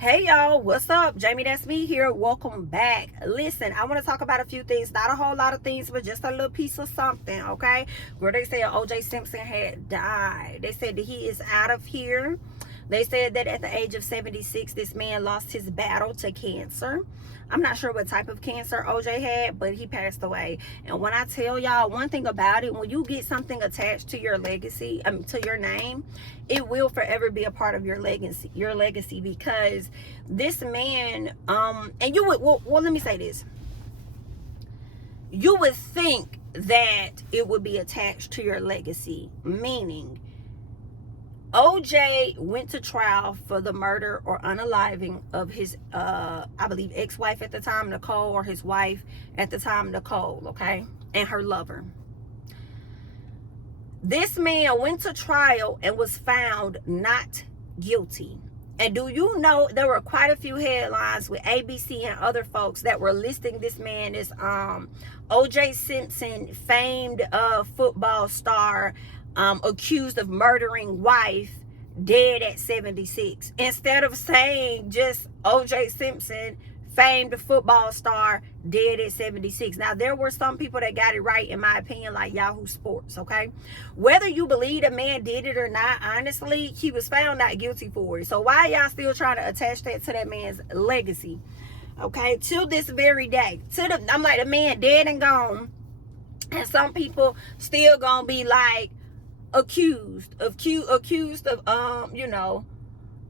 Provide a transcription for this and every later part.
Hey y'all, what's up? JamiThatsMe here. Welcome back. Listen, I want to talk about a few things, not a whole lot of things, but just a little piece of something, okay? Where they said OJ Simpson had died. They said that he is out of here. They said that at the age of 76, this man lost his battle to cancer. I'm not sure what type of cancer OJ had, but he passed away. And when I tell y'all one thing about it, when you get something attached to your legacy, to your name, it will forever be a part of your legacy, because this man, and you would, well, let me say this. You would think that it would be attached to your legacy, meaning OJ went to trial for the murder or unaliving of his, I believe, ex-wife at the time, Nicole, or his wife at the time, Nicole, okay, and her lover. This man went to trial and was found not guilty. And do you know there were quite a few headlines with ABC and other folks that were listing this man as OJ Simpson, famed football star, accused of murdering wife, dead at 76, instead of saying just OJ Simpson, famed football star, dead at 76. Now, there were some people that got it right, in my opinion, like Yahoo Sports, okay? Whether you believe the man did it or not, honestly, he was found not guilty for it. So why y'all still trying to attach that to that man's legacy? Okay, till this very day. I'm like, the man dead and gone, and some people still gonna be like, accused of you know,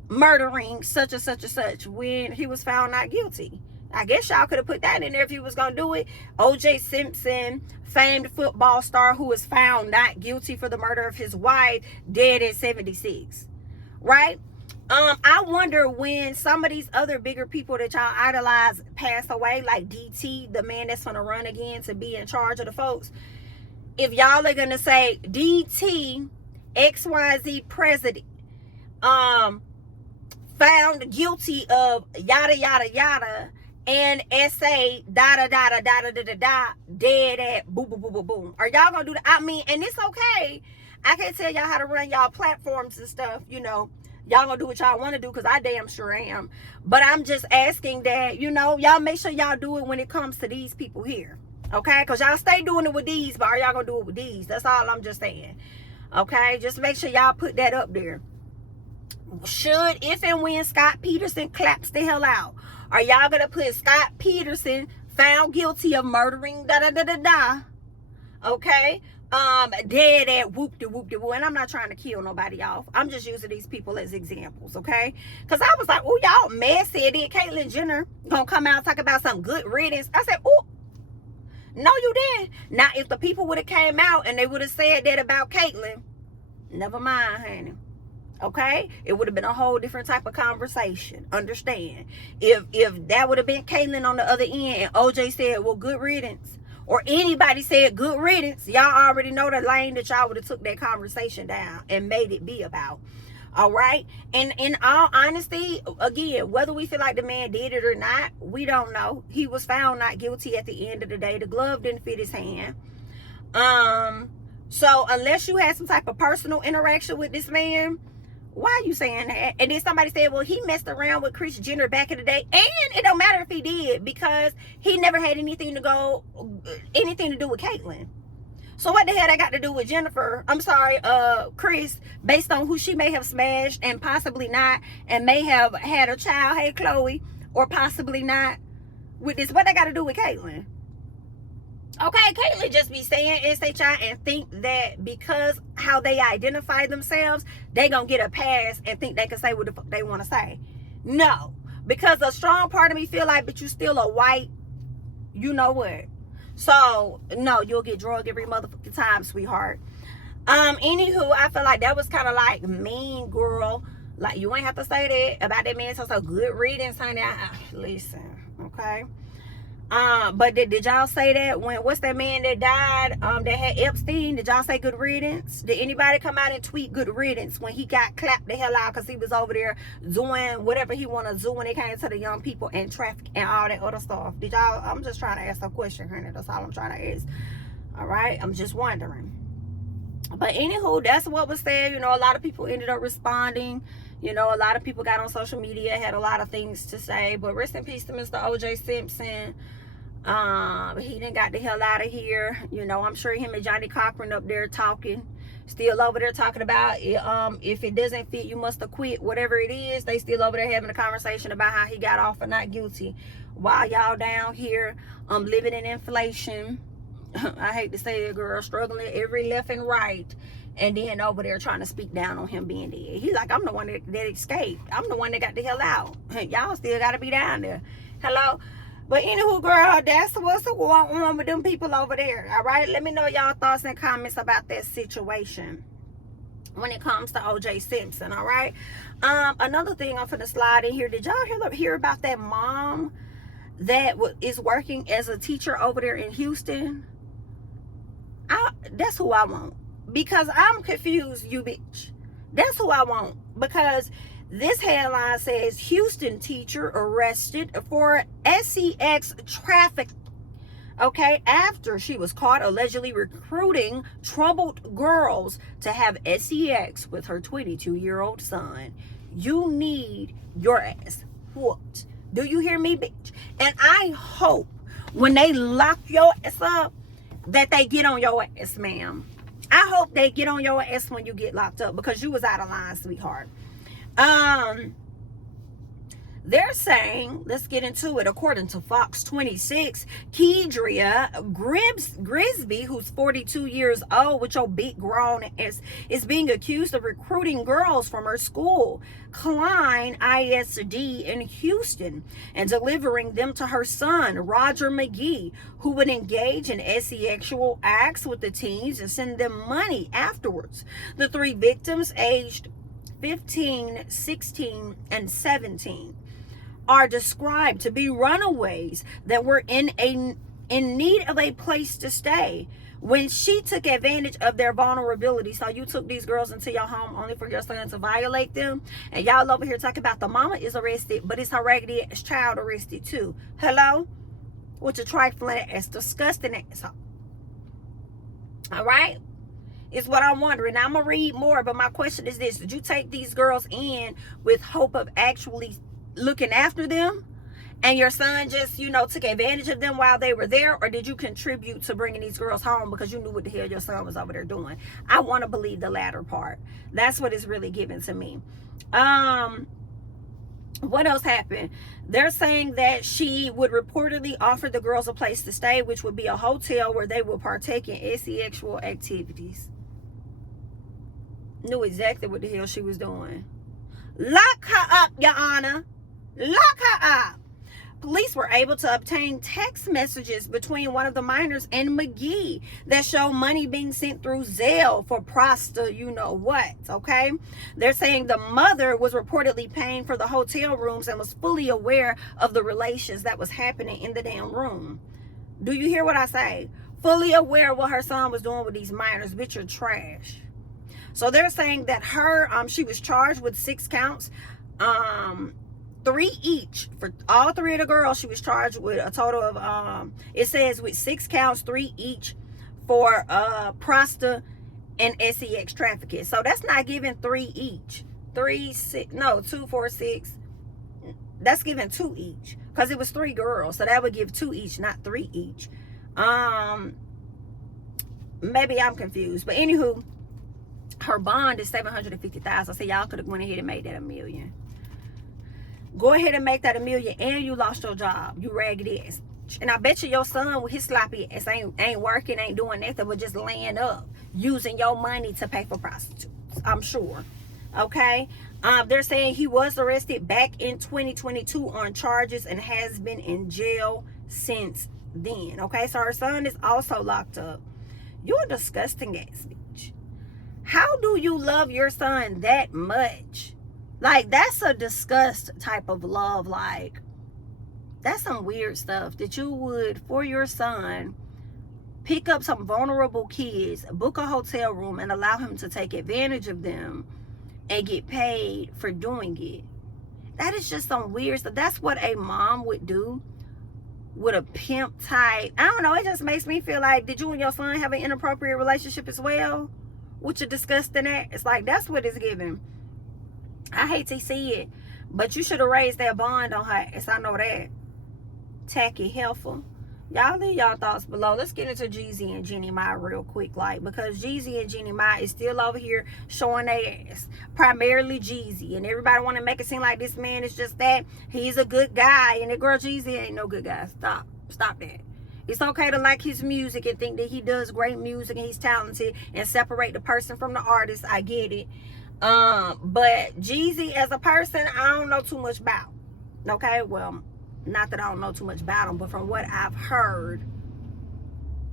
murdering such and such and such, when he was found not guilty. I guess y'all could have put that in there if you was gonna do it. OJ Simpson, famed football star, who was found not guilty for the murder of his wife, dead at 76, right? I wonder, when some of these other bigger people that y'all idolize pass away, like DT, the man that's gonna run again to be in charge of the folks, if y'all are gonna say DT XYZ president found guilty of yada yada yada, and SA da da da da da da da da, dead at boom boom boom boom boom, are y'all gonna do that? I mean, and it's okay. I can't tell y'all how to run y'all platforms and stuff, you know. Y'all gonna do what y'all want to do, because I damn sure am. But I'm just asking that, you know, y'all make sure y'all do it when it comes to these people here. Okay, because y'all stay doing it with these, but are y'all gonna do it with these? That's all I'm just saying. Okay, just make sure y'all put that up there. Should, if and when Scott Peterson claps the hell out, are y'all gonna put Scott Peterson found guilty of murdering da da da da da, okay, dead at whoop de whoop de whoop? And I'm not trying to kill nobody off, I'm just using these people as examples, okay? Because I was like, oh, y'all messy. Then Caitlyn Jenner gonna come out and talk about some good riddance. I said, oh, no, you didn't. Now, if the people would have came out and they would have said that about Caitlyn, never mind, honey. Okay? It would have been a whole different type of conversation. Understand? If that would have been Caitlyn on the other end, and OJ said, well, good riddance, or anybody said good riddance, y'all already know the lane that y'all would have took that conversation down and made it be about. All right? And in all honesty, again, whether we feel like the man did it or not, we don't know. He was found not guilty at the end of the day. The glove didn't fit his hand. So unless you had some type of personal interaction with this man, why are you saying that? And then somebody said, well, he messed around with Kris Jenner back in the day. And it don't matter if he did, because he never had anything to do with Caitlyn. So what the hell that got to do with Kris, based on who she may have smashed and possibly not, and may have had a child, hey Chloe, or possibly not, with this? What they got to do with Caitlyn? Okay, Caitlyn just be saying SHI and think that because how they identify themselves, they gonna get a pass and think they can say what the fuck they want to say. No, because a strong part of me feel like, but you still a white, you know what? So, no, you'll get drugged every motherfucking time, sweetheart. Anywho, I feel like that was kind of like mean girl. Like, you ain't have to say that about that man. So good riddance, honey. Listen, okay? But did y'all say that when, what's that man that died, that had Epstein? Did y'all say good riddance? Did anybody come out and tweet good riddance when he got clapped the hell out because he was over there doing whatever he want to do when it came to the young people and traffic and all that other stuff? Did y'all? I'm just trying to ask a question, honey. That's all I'm trying to ask. All right, I'm just wondering. But anywho, that's what was said. You know, a lot of people ended up responding. You know, a lot of people got on social media, had a lot of things to say, but rest in peace to Mr. OJ Simpson. He done got the hell out of here. You know, I'm sure him and Johnny Cochran up there talking, still over there talking about if it doesn't fit, you must have quit. Whatever it is, they still over there having a conversation about how he got off or not guilty, while y'all down here living in inflation. I hate to say it, girl, struggling every left and right, and then over there trying to speak down on him being dead. He's like, I'm the one that escaped. I'm the one that got the hell out. Y'all still got to be down there. Hello? But anywho, girl, that's what's going on with them people over there. All right? Let me know y'all thoughts and comments about that situation when it comes to OJ Simpson. All right? Another thing I'm finna slide in here. Did y'all hear about that mom that is working as a teacher over there in Houston? That's who I want. Because I'm confused, you bitch. That's who I want. Because this headline says, Houston teacher arrested for sex trafficking. Okay, after she was caught allegedly recruiting troubled girls to have sex with her 22-year-old son. You need your ass whooped. Do you hear me, bitch? And I hope when they lock your ass up that they get on your ass, ma'am. I hope they get on your ass when you get locked up, because you was out of line, sweetheart. They're saying, let's get into it. According to Fox 26, Kedria Grisby, who's 42 years old, with your big grown ass, is being accused of recruiting girls from her school, Klein ISD in Houston, and delivering them to her son, Roger McGee, who would engage in sexual acts with the teens and send them money afterwards. The three victims, aged 15, 16, and 17, are described to be runaways that were in need of a place to stay when she took advantage of their vulnerability. So you took these girls into your home only for your son to violate them, and y'all over here talking about the mama is arrested, but it's her raggedy ass child arrested too. Hello? With your trifling ass, disgusting asshole. All right? Is what I'm wondering. Now, I'm gonna read more, but my question is this: did you take these girls in with hope of actually looking after them, and your son just, you know, took advantage of them while they were there? Or did you contribute to bringing these girls home because you knew what the hell your son was over there doing? I want to believe the latter part. That's what is really given to me. What else happened? They're saying that she would reportedly offer the girls a place to stay, which would be a hotel where they would partake in sexual activities. Knew exactly what the hell she was doing. Lock her up, Your Honor. Lock her up. Police were able to obtain text messages between one of the minors and McGee that show money being sent through Zelle for prosta, you know what, okay? They're saying the mother was reportedly paying for the hotel rooms and was fully aware of the relations that was happening in the damn room. Do you hear what I say? Fully aware of what her son was doing with these minors. Bitch, you're trash. So they're saying that she was charged with 6 counts. 3 each for all 3 of the girls. She was charged with a total of it says with 6 counts, 3 each for prosta and sex trafficking. So that's not giving 3 each. 3, 6, no, 2, 4, 6. That's giving 2 each, because it was 3 girls, so that would give 2 each, not 3 each. Maybe I'm confused, but anywho, her bond is $750,000. So y'all could have went ahead and made that $1 million. Go ahead and make that $1 million, and you lost your job, you raggedy ass. And I bet you your son with his sloppy ass ain't working, ain't doing nothing but just laying up, using your money to pay for prostitutes, I'm sure. Okay? They're saying he was arrested back in 2022 on charges and has been in jail since then. Okay? So her son is also locked up. You're a disgusting ass bitch. How do you love your son that much? Like, that's a disgust type of love. Like, that's some weird stuff that you would, for your son, pick up some vulnerable kids, book a hotel room, and allow him to take advantage of them and get paid for doing it. That is just some weird stuff. That's what a mom would do with a pimp type. I don't know. It just makes me feel like, did you and your son have an inappropriate relationship as well? With your disgusting ass? It's like, that's what it's giving. I hate to see it, but you should have raised that bond on her. As I know that. Tacky, helpful. Y'all leave y'all thoughts below. Let's get into Jeezy and Jeannie Mai real quick, like, because Jeezy and Jeannie Mai is still over here showing their ass. Primarily Jeezy, and everybody want to make it seem like this man is just that. He's a good guy, and the girl Jeezy ain't no good guy. Stop that. It's okay to like his music and think that he does great music and he's talented and separate the person from the artist. I get it. But Jeezy as a person, I don't know too much about. Okay, well, not that I don't know too much about him, but from what I've heard,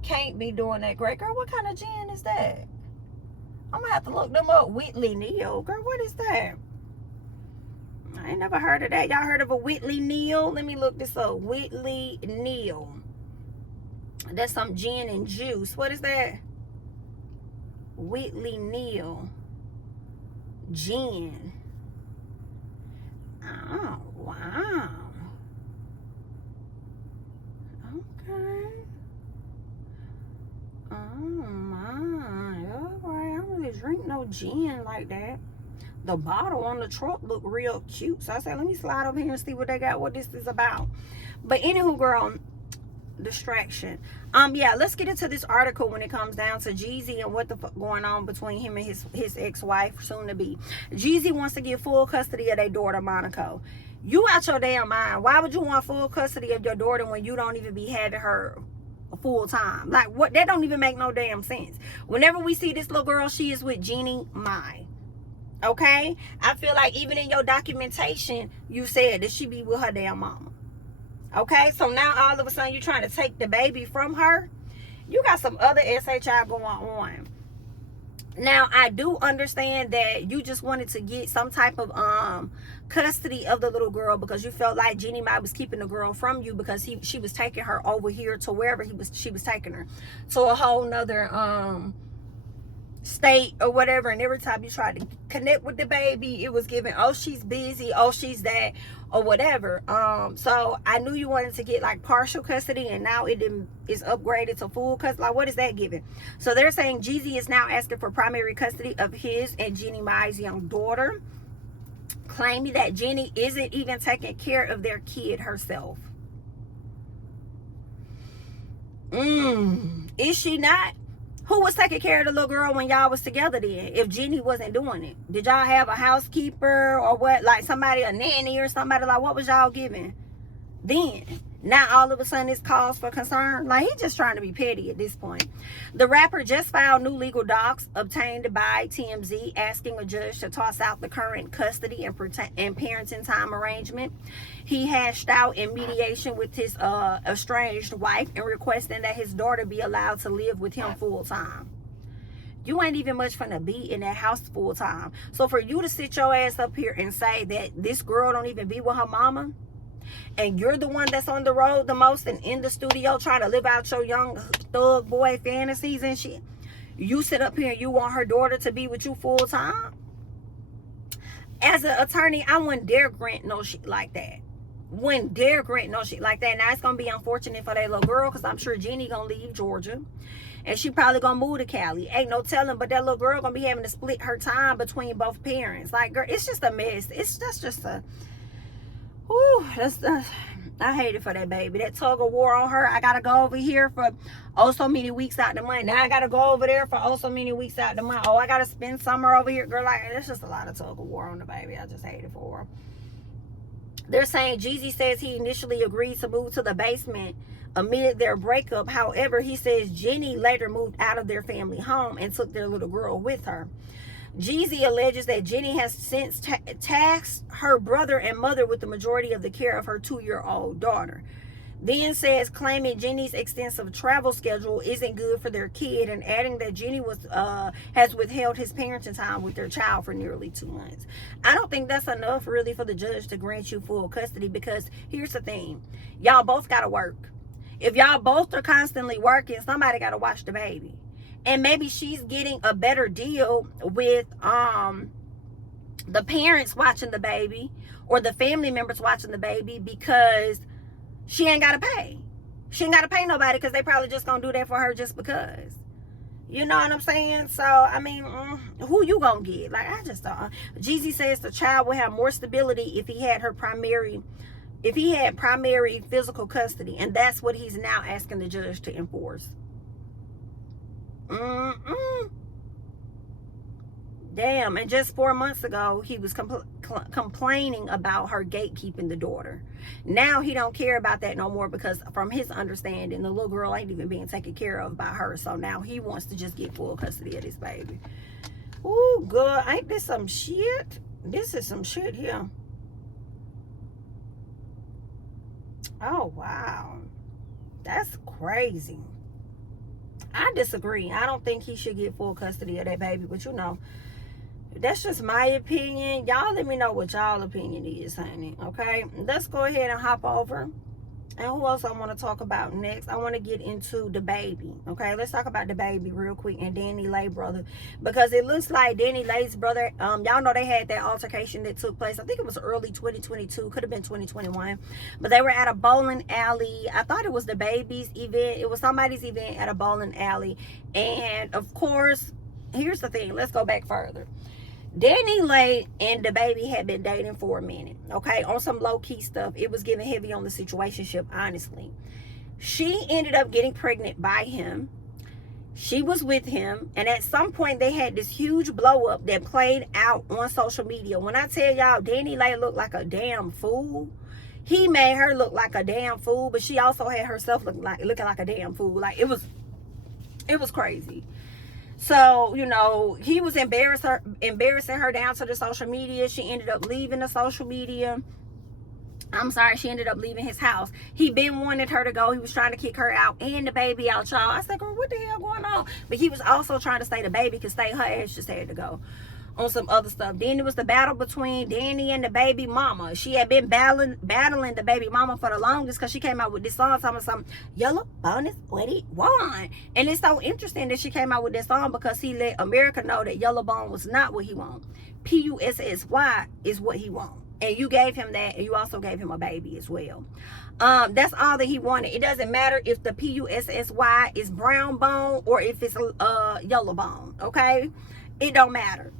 can't be doing that great. Girl, what kind of gin is that? I'm gonna have to look them up. Whitley Neal. Girl, what is that? I ain't never heard of that. Y'all heard of a Whitley Neal? Let me look this up. Whitley Neal. That's some gin and juice. What is that? Whitley Neal. Gin. Oh, wow. Okay. Oh my. Alright, I don't really drink no gin like that. The bottle on the truck look real cute. So I said, let me slide over here and see what they got, what this is about. But anywho, girl, distraction. Yeah, let's get into this article when it comes down to Jeezy and what the fuck going on between him and his ex-wife, soon to be. Jeezy wants to get full custody of their daughter, Monaco. You out your damn mind. Why would you want full custody of your daughter when you don't even be having her full time? Like, what? That don't even make no damn sense. Whenever we see this little girl, she is with Jeannie Mai. Okay? I feel like even in your documentation, you said that she be with her damn mama. Okay? So now all of a sudden you're trying to take the baby from her. You got some other SHI going on. Now, I do understand that you just wanted to get some type of custody of the little girl because you felt like Jeannie Mai was keeping the girl from you because she was taking her over here to wherever she was taking her, to a whole nother state or whatever. And every time you tried to connect with the baby, it was given, oh, she's busy, oh, she's that, or whatever. So I knew you wanted to get like partial custody, and now is upgraded to full custody. Like, what is that giving? So they're saying Jeezy is now asking for primary custody of his and Jeannie Mai's young daughter, claiming that Jeannie isn't even taking care of their kid herself. Is she not? Who was taking care of the little girl when y'all was together then, if Jeannie wasn't doing it? Did y'all have a housekeeper or what? Like somebody, a nanny or somebody? Like, what was y'all giving then? Now all of a sudden it's cause for concern. Like, he's just trying to be petty at this point. The rapper just filed new legal docs obtained by TMZ asking a judge to toss out the current custody and parenting time arrangement he hashed out in mediation with his estranged wife, and requesting that his daughter be allowed to live with him full time. You ain't even much finna be in that house full time. So for you to sit your ass up here and say that this girl don't even be with her mama, and you're the one that's on the road the most and in the studio trying to live out your young thug boy fantasies and shit, you sit up here and you want her daughter to be with you full time? As an attorney, I wouldn't dare grant no shit like that. Wouldn't dare grant no shit like that. Now it's gonna be unfortunate for that little girl, because I'm sure Jeannie gonna leave Georgia and she probably gonna move to Cali. Ain't no telling, but that little girl gonna be having to split her time between both parents. Like, girl, it's just a mess. That's just a, whew, I hate it for that baby. That tug of war on her. I gotta go over here for oh so many weeks out the month. Now I gotta go over there for oh so many weeks out the month. Oh, I gotta spend summer over here. Girl, like, it's just a lot of tug of war on the baby. I just hate it for her. They're saying Jeezy says he initially agreed to move to the basement amid their breakup. However, he says Jeannie later moved out of their family home and took their little girl with her. Jeezy alleges that Jeannie has since tasked her brother and mother with the majority of the care of her 2-year-old daughter. Then says claiming Jeannie's extensive travel schedule isn't good for their kid, and adding that Jeannie has withheld his parenting time with their child for nearly 2 months. I don't think that's enough really for the judge to grant you full custody, because here's the thing. Y'all both gotta work. If y'all both are constantly working, somebody gotta watch the baby. And maybe she's getting a better deal with the parents watching the baby or the family members watching the baby, because she ain't got to pay. She ain't got to pay nobody, because they probably just going to do that for her just because. You know what I'm saying? So, I mean, who you gonna get? Like, I just don't. Jeezy says the child would have more stability if he had primary physical custody. And that's what he's now asking the judge to enforce. Damn. And just 4 months ago, he was complaining about her gatekeeping the daughter. Now he don't care about that no more, because from his understanding, the little girl ain't even being taken care of by her. So now he wants to just get full custody of this baby. Ooh, good. Ain't this some shit? This is some shit here. Oh, wow. That's crazy. I disagree. I don't think he should get full custody of that baby, but you know, that's just my opinion. Y'all let me know what y'all opinion is, honey. Okay, let's go ahead and hop over. And who else I want to talk about next? I want to get into DaBaby. Okay, let's talk about DaBaby real quick and Danny Leigh brother, because it looks like Danny Leigh's brother, y'all know they had that altercation that took place. I think it was early 2022, could have been 2021, but they were at a bowling alley. I thought it was DaBaby's event. It was somebody's event at a bowling alley. And of course, here's the thing. Let's go back further. Danny Leigh and DaBaby had been dating for a minute, okay, on some low-key stuff. It was giving heavy on the situationship, honestly. She ended up getting pregnant by him. She was with him, and at some point they had this huge blow-up that played out on social media. When I tell y'all, Danny Leigh looked like a damn fool. He made her look like a damn fool, but she also had herself looking like a damn fool. Like, it was crazy. So, you know, he was embarrassing her down to the social media. She ended up leaving the social media. I'm sorry, she ended up leaving his house. He been wanted her to go. He was trying to kick her out and DaBaby out, y'all. I said, girl, what the hell going on? But he was also trying to stay. DaBaby could stay. Her ass just had to go on some other stuff. Then it was the battle between Danny and DaBaby mama. She had been battling DaBaby mama for the longest, because she came out with this song talking some yellow bonus what he want. And it's so interesting that she came out with this song, because he let America know that yellow bone was not what he want. PUSSY is what he want. And you gave him that, and you also gave him a baby as well. That's all that he wanted. It doesn't matter if the PUSSY is brown bone or if it's yellow bone, okay? It don't matter.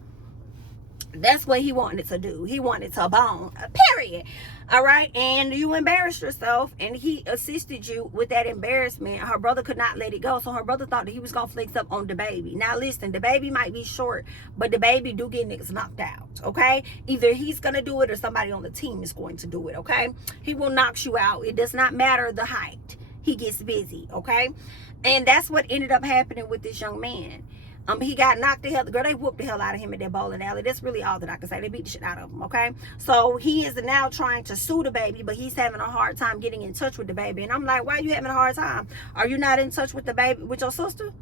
That's what he wanted to do. He wanted to bone, period. All right, and you embarrassed yourself, and he assisted you with that embarrassment. Her brother could not let it go, so her brother thought that he was gonna flex up on DaBaby. Now listen, DaBaby might be short, but DaBaby do get niggas knocked out, okay? Either he's gonna do it or somebody on the team is going to do it, okay? He will knock you out. It does not matter the height. He gets busy, okay? And that's what ended up happening with this young man. He got knocked the hell, girl, they whooped the hell out of him at that bowling alley. That's really all that I can say. They beat the shit out of him, okay? So he is now trying to sue DaBaby, but he's having a hard time getting in touch with DaBaby. And I'm like, why are you having a hard time? Are you not in touch with DaBaby, with your sister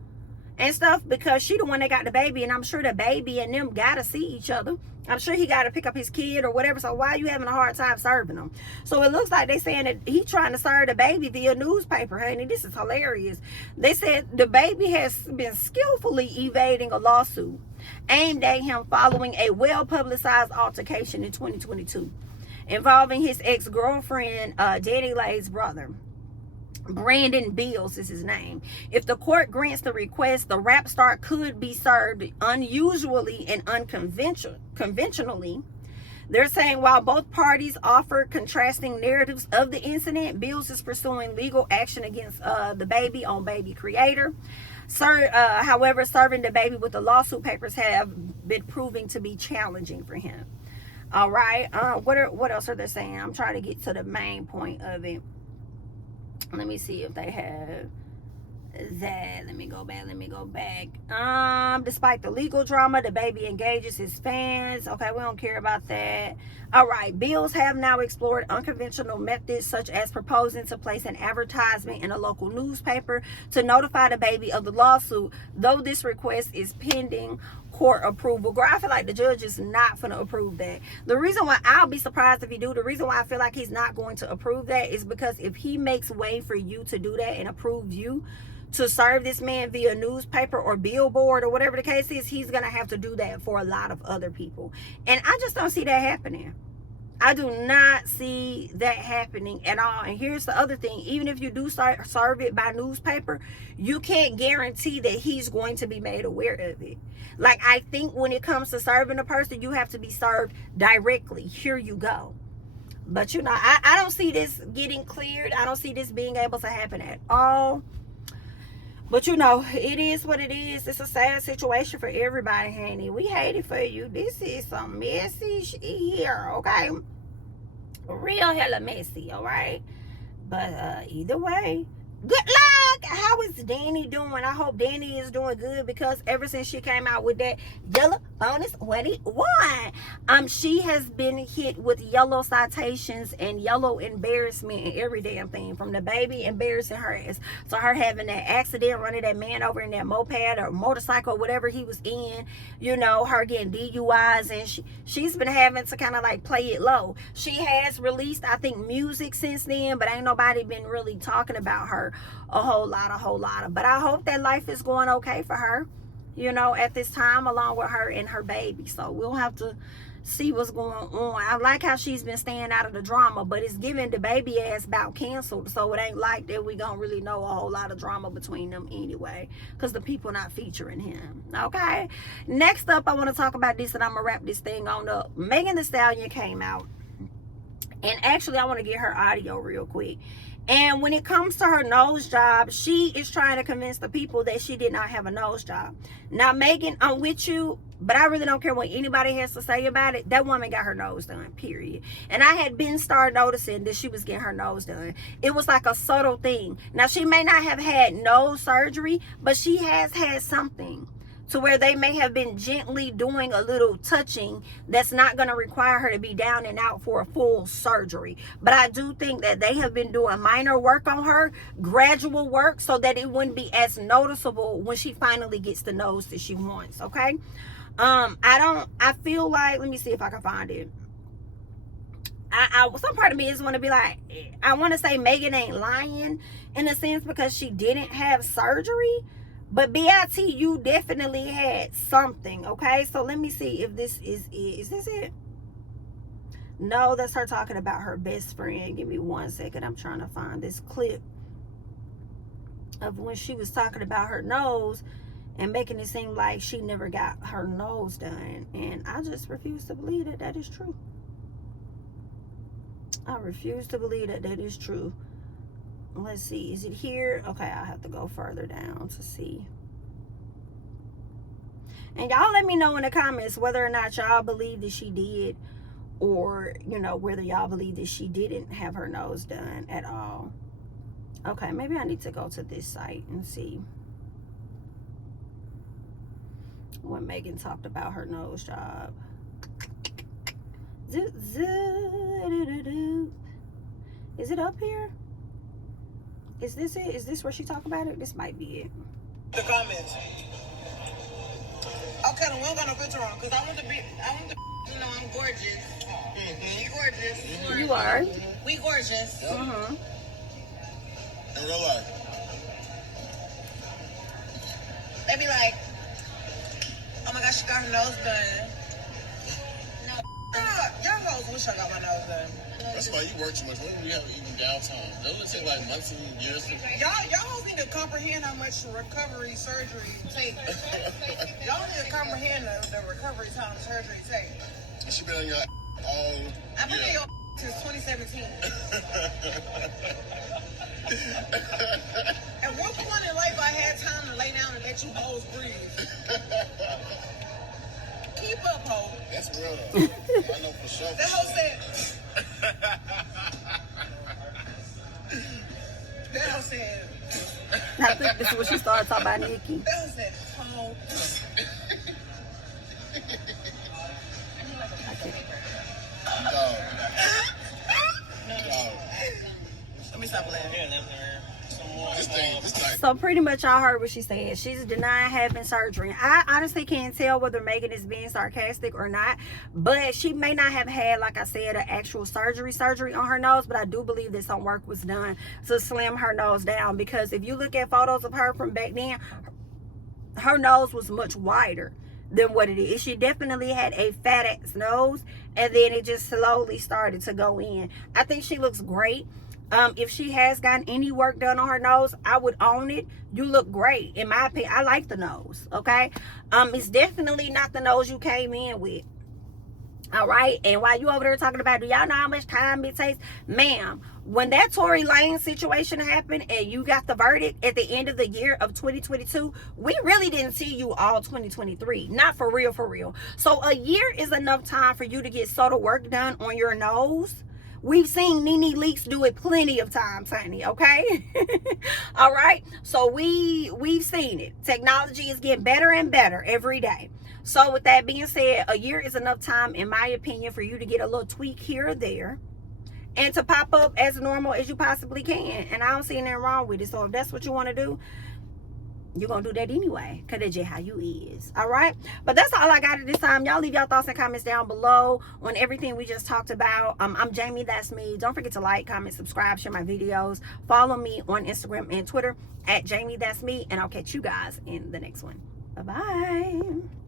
and stuff? Because she the one that got DaBaby, and I'm sure DaBaby and them gotta see each other. I'm sure he got to pick up his kid or whatever. So why are you having a hard time serving him? So it looks like they saying that he trying to serve DaBaby via newspaper, honey. This is hilarious. They said DaBaby has been skillfully evading a lawsuit aimed at him following a well-publicized altercation in 2022 involving his ex-girlfriend, Danny Leigh's brother. Brandon Bills is his name. If the court grants the request, the rap star could be served unusually and unconventionally. They're saying while both parties offer contrasting narratives of the incident, Bills is pursuing legal action against DaBaby on Baby Creator. However, serving DaBaby with the lawsuit papers have been proving to be challenging for him. All right. What else are they saying? I'm trying to get to the main point of it. Let me see if they have that. Let me go back. Despite the legal drama, DaBaby engages his fans. Okay, we don't care about that. All right, Bills have now explored unconventional methods, such as proposing to place an advertisement in a local newspaper to notify DaBaby of the lawsuit, though this request is pending court approval. Girl, I feel like the judge is not going to approve that. The reason why I'll be surprised if he do, the reason why I feel like he's not going to approve that is because if he makes way for you to do that and approve you to serve this man via newspaper or billboard or whatever the case is, he's going to have to do that for a lot of other people. And I just don't see that happening. I do not see that happening at all. And here's the other thing. Even if you do serve it by newspaper, you can't guarantee that he's going to be made aware of it. Like, I think when it comes to serving a person, you have to be served directly. Here you go. But, you know, I don't see this getting cleared. I don't see this being able to happen at all. But, you know, it is what it is. It's a sad situation for everybody, honey. We hate it for you. This is some messy shit here, okay? Real hella messy, all right? But either way, good luck. How is Danny doing? I hope Danny is doing good, because ever since she came out with that yellow bonus 21, she has been hit with yellow citations and yellow embarrassment and every damn thing, from DaBaby embarrassing her ass to her having that accident, running that man over in that moped or motorcycle, whatever he was in, you know, her getting DUIs, and she's been having to kind of like play it low. She has released, I think, music since then, but ain't nobody been really talking about her a whole lot. But I hope that life is going okay for her, you know, at this time, along with her and her baby. So we'll have to see what's going on. I like how she's been staying out of the drama, but it's giving DaBaby ass about canceled, so it ain't like that we gonna really know a whole lot of drama between them anyway, because the people not featuring him. Okay, next up, I want to talk about this, and I'm gonna wrap this thing on up. Megan Thee Stallion came out, and actually I want to get her audio real quick. And when it comes to her nose job, she is trying to convince the people that she did not have a nose job. Now, Megan, I'm with you, but I really don't care what anybody has to say about it. That woman got her nose done, period. And I had been started noticing that she was getting her nose done. It was like a subtle thing. Now, she may not have had nose surgery, but she has had something to where they may have been gently doing a little touching that's not going to require her to be down and out for a full surgery. But I do think that they have been doing minor work on her, gradual work, so that it wouldn't be as noticeable when she finally gets the nose that she wants, okay? I feel like, let me see if I can find it. Some part of me is want to be like, I want to say Megan ain't lying in a sense, because she didn't have surgery. But BIT, you definitely had something, okay? So let me see if this is it. Is this it? No, that's her talking about her best friend. Give me 1 second. I'm trying to find this clip of when she was talking about her nose and making it seem like she never got her nose done. And I just refuse to believe that that is true. I refuse to believe that that is true. Let's see, is it here? Okay, I'll have to go further down to see. And y'all let me know in the comments whether or not y'all believe that she did, or, you know, whether y'all believe that she didn't have her nose done at all. Okay, maybe I need to go to this site and see when Megan talked about her nose job. Is it up here? Is this it? Is this where she talk about it? This might be it. The comments. Okay, then we don't got no picture on, because I want the to know I'm gorgeous. We gorgeous. You are. We gorgeous. Yep. In real life. They be like, oh my gosh, she got her nose done. No. Y'all hoes wish I got my nose done. That's why you work too much. When do we have even downtime? Don't it take like months and years to... Y'all hoes need to comprehend how much recovery surgery takes. Y'all need to comprehend the recovery time surgery takes. She been on your all... I've been on your since 2017. At what point in life I had time to lay down and let you hoes breathe? Keep up, ho. That's real though. I know for sure. That hoe said... That hoe said... I think this is what she started talking about Nikki. That hoe said, ho. No. Let me stop playing. This thing. So pretty much y'all heard what she said. She's denying having surgery. I honestly can't tell whether Megan is being sarcastic or not, but she may not have had, like I said, an actual surgery on her nose, but I do believe that some work was done to slim her nose down, because if you look at photos of her from back then, her nose was much wider than what it is. She definitely had a fat ass nose, and then it just slowly started to go in. I think she looks great. If she has gotten any work done on her nose, I would own it. You look great. In my opinion, I like the nose, okay? It's definitely not the nose you came in with. All right, and while you over there talking about, do y'all know how much time it takes? Ma'am, when that Tory Lanez situation happened and you got the verdict at the end of the year of 2022, we really didn't see you all 2023. Not for real, for real. So a year is enough time for you to get sort of work done on your nose. We've seen Nene Leakes do it plenty of times, honey, okay? All right, so we've seen it. Technology is getting better and better every day. So with that being said, a year is enough time, in my opinion, for you to get a little tweak here or there and to pop up as normal as you possibly can. And I don't see anything wrong with it. So if that's what you want to do, you're going to do that anyway, because that's just how you is. All right? But that's all I got at this time. Y'all leave y'all thoughts and comments down below on everything we just talked about. I'm Jami, that's me. Don't forget to like, comment, subscribe, share my videos. Follow me on Instagram and Twitter at Jami, that's me. And I'll catch you guys in the next one. Bye-bye.